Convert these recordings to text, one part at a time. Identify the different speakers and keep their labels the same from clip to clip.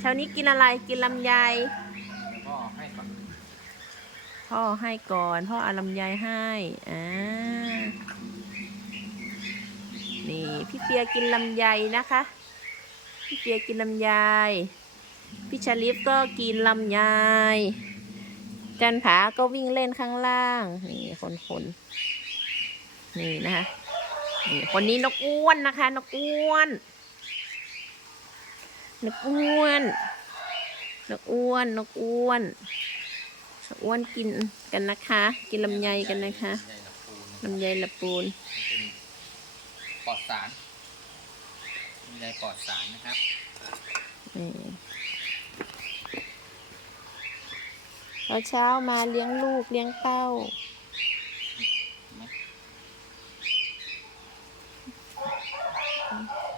Speaker 1: เช้านี้กินอะไรกินลำไย
Speaker 2: แล้วก็ให้ก่อน
Speaker 1: พ่อให้ก่อนพ่อเอาลำไยให้อ่านี่พี่เปียกินลำไยนะคะ พี่เปียกินลำไยพี่ชาลิฟก็กินลำไยจันผาก็วิ่งเล่นข้างล่าง นี่คนคนนี่นะคะนี่คนนี้นกอ้วนนะคะ นกอ้วน นกอ้วน นกอ้วน นกอ้วน นกอ้วนกินกันนะคะ กินลำไยกันนะคะ
Speaker 2: ลำไยละปูน
Speaker 1: ลำไยละปูน
Speaker 2: เป็นปลอดสารลำไยปลอดสารนะครับ
Speaker 1: นี่พอเช้ามาเลี้ยงลูกเลี้ยงเต้า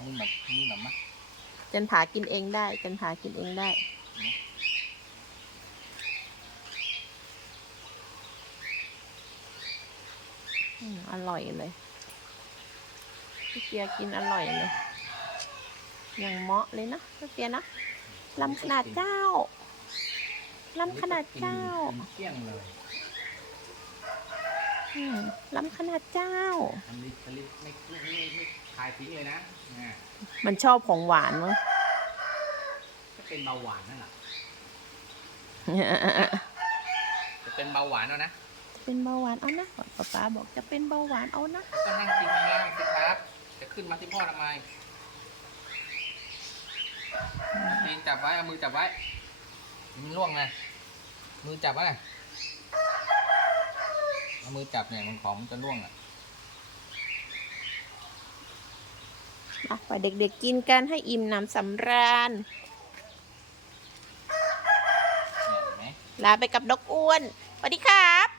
Speaker 2: นี่แบบนี่แบบมะ
Speaker 1: จันผากินเองได้ จันผากินเองได้อืมอร่อยเลย พี่เปียกินอร่อยเลย อย่างเหมาะเลยนะพี่เปียนะลำขนาดเจ้าลำขนาดเจ้า
Speaker 2: กินเกลี้ยงเลย
Speaker 1: อืมลำขนาดเจ้า
Speaker 2: อันนี้สลิปไม่ไม่ไม่ไม่ คายทิ้งเลยนะอ่า
Speaker 1: มันชอบของหวานมั้ง
Speaker 2: จะเป็นเบาหวานนั่นแหละจะเป็นเบาหวานแล้วนะ
Speaker 1: เป็นเบาหวานเอานะป๊าป๊าบอกจะเป็นเบาหวานเอานะ
Speaker 2: ก็นั่งกินข้างล่างสิครับ จะขึ้นมาที่พ่อทำไมตีนจับไว้ เอามือจับไว้มันล่วงไงมือจับไว้น่ะเอามือจับเนี่ยมันของมันจะล่วงอะ
Speaker 1: อะไปเด็กๆกินกันให้อิ่มหนำสำราญ
Speaker 2: เนี่ยเห็นไหม
Speaker 1: ลาไปกับนกอ้วนสวัสดีครับ